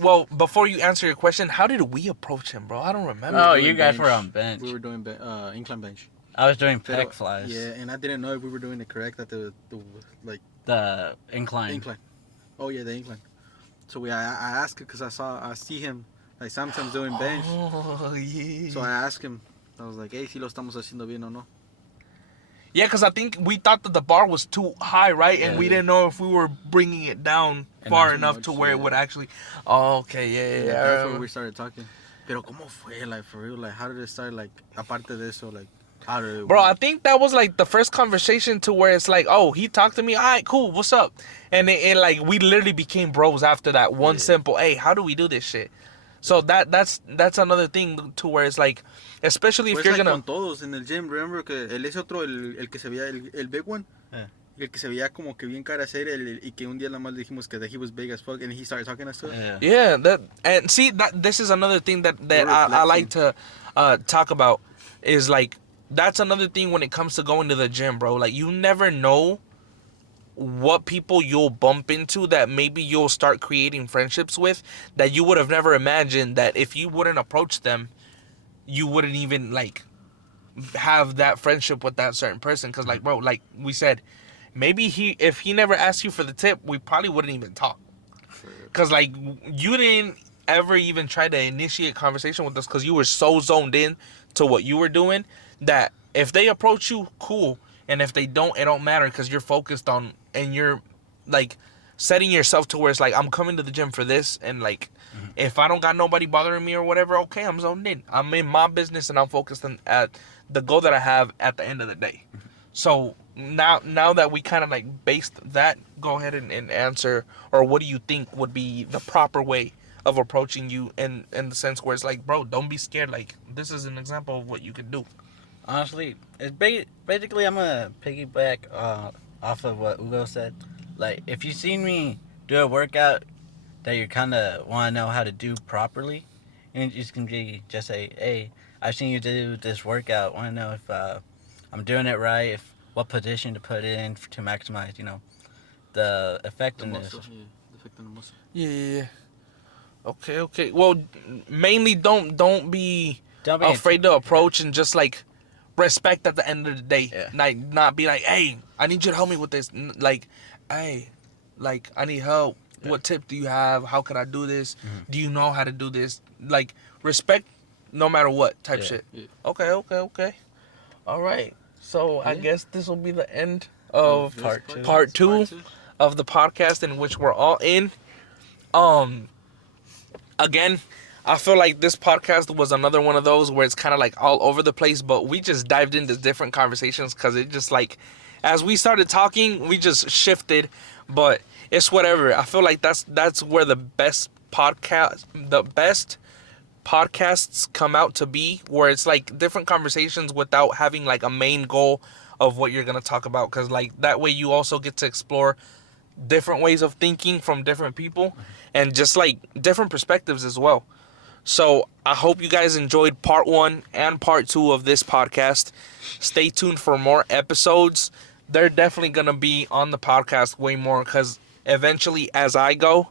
well, before you answer your question, how did we approach him, bro? I don't remember. Oh, doing you guys were bench. on bench. We were doing incline bench. I was doing Pero- pec flies. Yeah, and I didn't know if we were doing it correct at the like The incline. incline. Oh yeah, the incline. So I asked because I see him like sometimes doing bench. Oh yeah. So I asked him. I was like, hey, si lo estamos haciendo bien o no? Yeah, because I think we thought that the bar was too high, right? And we Yeah. didn't know if we were bringing it down far too enough much, to where it yeah. would actually. Oh, okay, yeah, And yeah. I that's where remember. we started talking. Pero cómo fue, like for real, like how did it start, like aparte de eso, like how did it? Bro, I think that was like the first conversation to where it's like, oh, he talked to me. All right, cool. What's up? And it like we literally became bros after that one Yeah. simple, hey, how do we do this shit? So that's another thing to where it's like, especially if Pues you're like gonna. con todos en el gym, remember que el ese otro, el que se veía, el big one, Yeah. el que se veía como que bien cara seria, y que un día nada más le dijimos que he was big as fuck, and he started talking us to it. Yeah. Yeah, that and see that this is another thing that We're I like reflecting. to talk about is like that's another thing when it comes to going to the gym, bro. Like you never know what people you'll bump into that maybe you'll start creating friendships with that you would have never imagined that if you wouldn't approach them, you wouldn't even like have that friendship with that certain person. Cause like, bro, like we said, maybe if he never asked you for the tip, we probably wouldn't even talk. Cause like you didn't ever even try to initiate conversation with us because you were so zoned in to what you were doing that if they approach you, cool, and if they don't, it don't matter because you're focused on and you're like setting yourself to where it's like I'm coming to the gym for this and like if I don't got nobody bothering me or whatever, okay, I'm zoned in. I'm in my business and I'm focused on at the goal that I have at the end of the day. So now that we kind of like based that, go ahead and answer, or what do you think would be the proper way of approaching you in the sense where it's like, bro, don't be scared. Like this is an example of what you could do. Honestly, it's basically I'm gonna piggyback off of what Ugo said. Like, if you seen me do a workout that you kind of want to know how to do properly, and you can just say, "Hey, I've seen you do this workout. Want to know if I'm doing it right? If what position to put it in to maximize, the The effectiveness." muscle, yeah, the effect on the muscle. Yeah. Okay. Well, mainly don't be Don't be afraid to approach and just like respect at the end of the day. Yeah. Like not be like, hey, I need you to help me with this. Like, hey, like I need help. Yeah. What tip do you have? How can I do this? Mhm. Do you know how to do this? Like respect, no matter what type Yeah. shit. Yeah. Okay. All right. So I Yeah. guess this will be the end of This part two. Part two. of the podcast in which we're all in. Again, I feel like this podcast was another one of those where it's kind of like all over the place, but we just dived into different conversations because it just like, as we started talking, we just shifted, but it's whatever. I feel like that's where the best podcasts come out to be, where it's like different conversations without having like a main goal of what you're going to talk about, because like that way you also get to explore different ways of thinking from different people and just like different perspectives as well. So I hope you guys enjoyed part 1 and part 2 of this podcast. Stay tuned for more episodes. They're definitely going to be on the podcast way more because eventually as I go,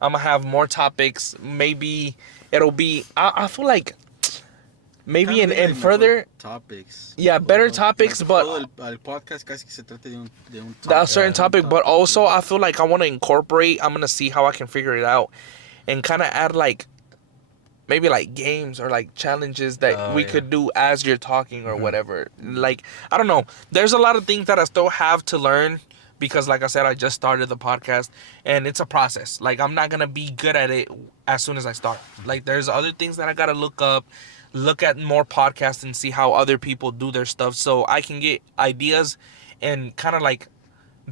I'm going to have more topics. Maybe it'll be, I feel like maybe in further topics. Yeah, better topics, but todo el podcast casi que se trata de un a certain topic, topic, but also I feel like I want to incorporate, I'm going to see how I can figure it out and kind of add like maybe like games or like challenges that we could do as you're talking or whatever. Like, I don't know. There's a lot of things that I still have to learn because like I said, I just started the podcast and it's a process. Like, I'm not going to be good at it as soon as I start. Like, there's other things that I got to look up, look at more podcasts and see how other people do their stuff so I can get ideas and kind of like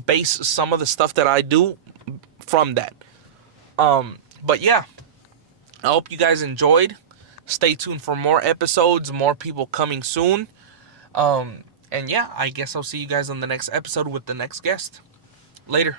base some of the stuff that I do from that. But yeah, I hope you guys enjoyed. Stay tuned for more episodes, more people coming soon. And yeah, I guess I'll see you guys on the next episode with the next guest. Later.